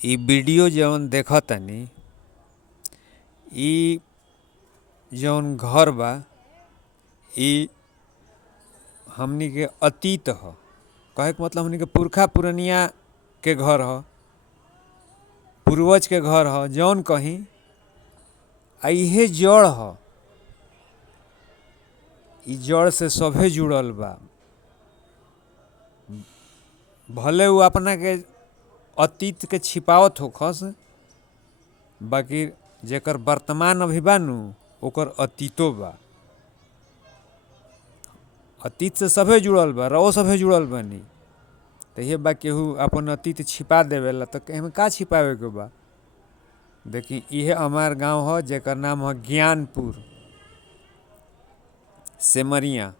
इ वीडियो जौन देखतानी इ जौन घर बा इ हमनी के अतीत ह। कहे के मतलब हमनी के पुरखा पुरनिया के घर ह, पूर्वज के घर ह जौन कहीं इहे जड़ ह। इ जड़ से सभे जुड़ल बा। भले वो अपना के अतीत के छिपावत होखस, बाकी जेकर वर्तमान अभी बा नु ओकर अतीतो बा। अतीत से सभे जुड़ल बा, रहो सभे जुड़ल बानी। तो ये बा केहू अपन अतीत छिपा देवेला तो एमे का छिपावे के बा। देखी इहे हमार गांव ह जेकर नाम ह ज्ञानपुर सेमरिया।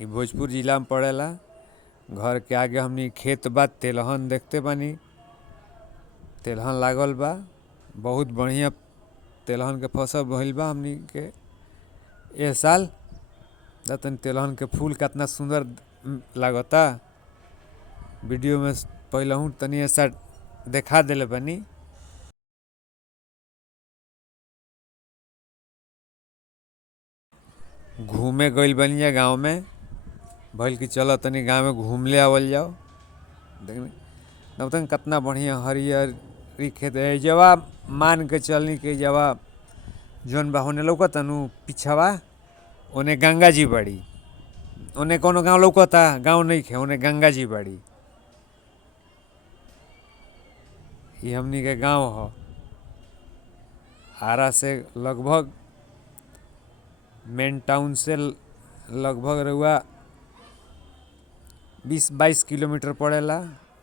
इ भोजपुर जिला में पड़ेला। घर के आगे हमनी खेत बा, तेलहन देखते बानी, तेलहन लागल बा। बहुत बढ़िया तेलहन के फसल भइल बा हमनी के ए साल। तनी तेलहन के फूल कितना सुंदर लागता। वीडियो में पहलहू तनी ऐसा देखा देले बानी। घूमे गइल बानी जा गाँव में, भइल कि चलो तनी गाँव में घूम ले आवल जाओ। देखनी कितना बढ़िया हरियर खेत है। जवा मान के चलनी के जवा जौन बा होने लौकता नु पिछवा ओने गंगा जी बाड़ी। ओने कोनो गाँव लौकता, गाँव नहीं खे, ओने गंगा जी बाड़ी। ये हमनी के गाँव ह। आरा से लगभग मेन टाउन से लगभग रहुआ 20-22 किलोमीटर पड़ेला।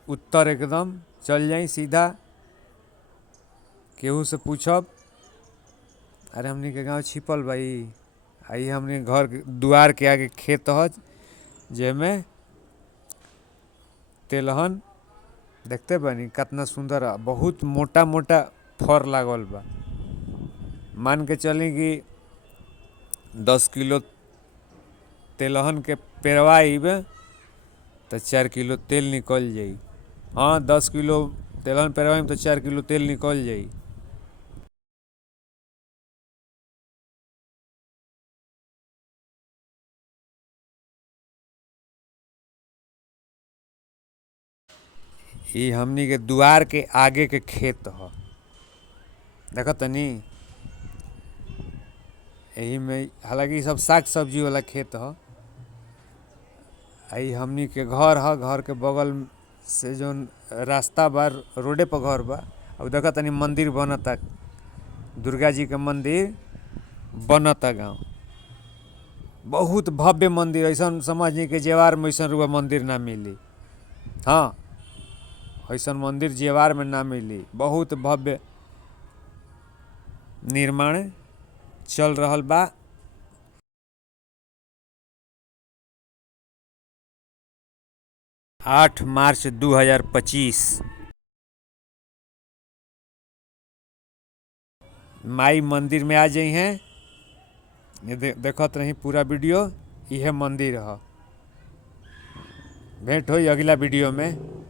उत्तर एकदम चल जाई सीधा। केहू से पूछब अरे हमनी के गाँव छिपल बा। आई हमनी घर दुआर के आगे खेत ह जेमे तेलहन देखते बानी कितना सुंदर, बहुत मोटा मोटा फर लागल बा। मान के चली कि 10 किलो तेलहन के पेरवाइब तो 4 किलो तेल निकल जाई। हाँ, 10 किलो तेलहन पेरवाइब तो 4 किलो तेल निकल जाई। इ हमनी के दुआर के आगे के खेत ह। देखतनी यही में, हालांकि सब साग सब्जी वाला खेत ह। आई हमनी के घर ह, घर के बगल से जौन रास्ता बा रोडे पर घर बा। अब देखतनी मंदिर बनता, दुर्गा जी के मंदिर बनता गाँव। बहुत भव्य मंदिर, ऐसा समझ के जेवार में ऐसा रुआ मंदिर ना मिली। हाँ, ऐसा मंदिर जेवार में ना मिली। बहुत भव्य निर्माण चल रहल बा। 8 मार्च 2025 माई मंदिर में आ जाई हैं। ये देखत रही पूरा वीडियो। यह मंदिर है। भेंट होई अगला वीडियो में।